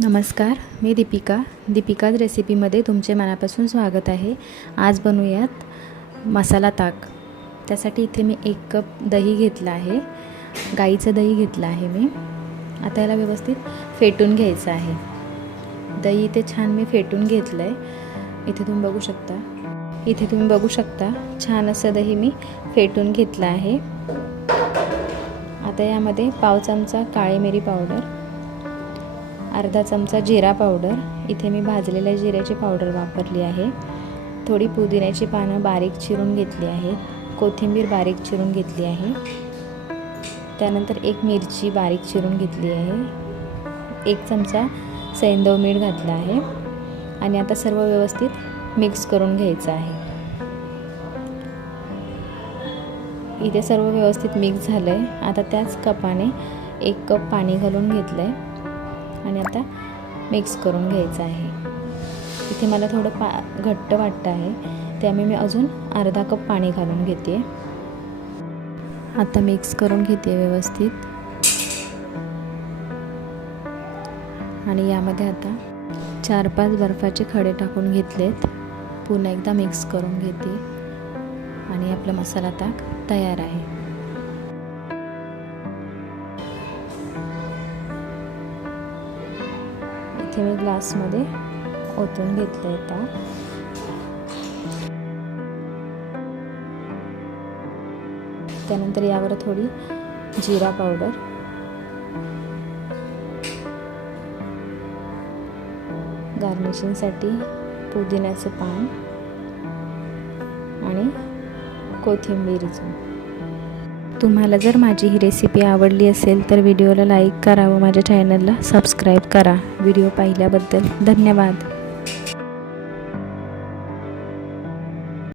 नमस्कार मी दीपिका. दीपिकाज रेसिपीमध्ये तुमचे मनापासून स्वागत आहे. आज बनवूयात मसाला ताक. त्यासाठी इथे मी एक कप दही घेतलं आहे. गाईचं दही घेतलं आहे मी. आता याला व्यवस्थित फेटून घ्यायचं आहे. दही इथे छान मी फेटून घेतलं आहे इथे तुम्ही बघू शकता. इथे तुम्ही बघू शकता छान असं दही मी फेटून घेतलं आहे. आता यामध्ये पाव चमचा काळी मिरी पावडर अर्धा चमचा जिरा पावडर. इथे मी भाजलेल्या जिऱ्याची पावडर वापरली आहे. थोडी पुदिन्याची पानं बारीक चिरून घेतली आहेत. कोथिंबीर बारीक चिरून घेतली आहे. त्यानंतर एक मिरची बारीक चिरून घेतली आहे. एक चमचा सैंदव मीठ घातलं आहे. आणि आता सर्व व्यवस्थित मिक्स करून घ्यायचं आहे. इथे सर्व व्यवस्थित मिक्स झालं आहे आता त्याच कपाने एक कप पाणी घालून घेतलं आहे आणि आता मिक्स करून घ्यायचं आहे. इथे मला थोडं पा घट्ट वाटतं आहे. त्यामुळे मी अजून अर्धा कप पाणी घालून घेते. आता मिक्स करून घेते व्यवस्थित. आणि यामध्ये आता चार पाच बर्फाचे खडे टाकून घेतलेत. पुन्हा एकदा मिक्स करून घेते. आणि आपला मसाला ताक तयार आहे. इथे मी ग्लासमध्ये ओतून घेतलं होता. त्यानंतर यावर थोडी जिरा पावडर. गार्निशिंगसाठी पुदिन्याचं पान आणि कोथिंबीरीचं तुम्हाला जर माझी ही रेसिपी आवडली असेल तर व्हिडिओला लाईक करा व माझ्या चॅनलला सबस्क्राईब करा. व्हिडिओ पाहिल्याबद्दल धन्यवाद.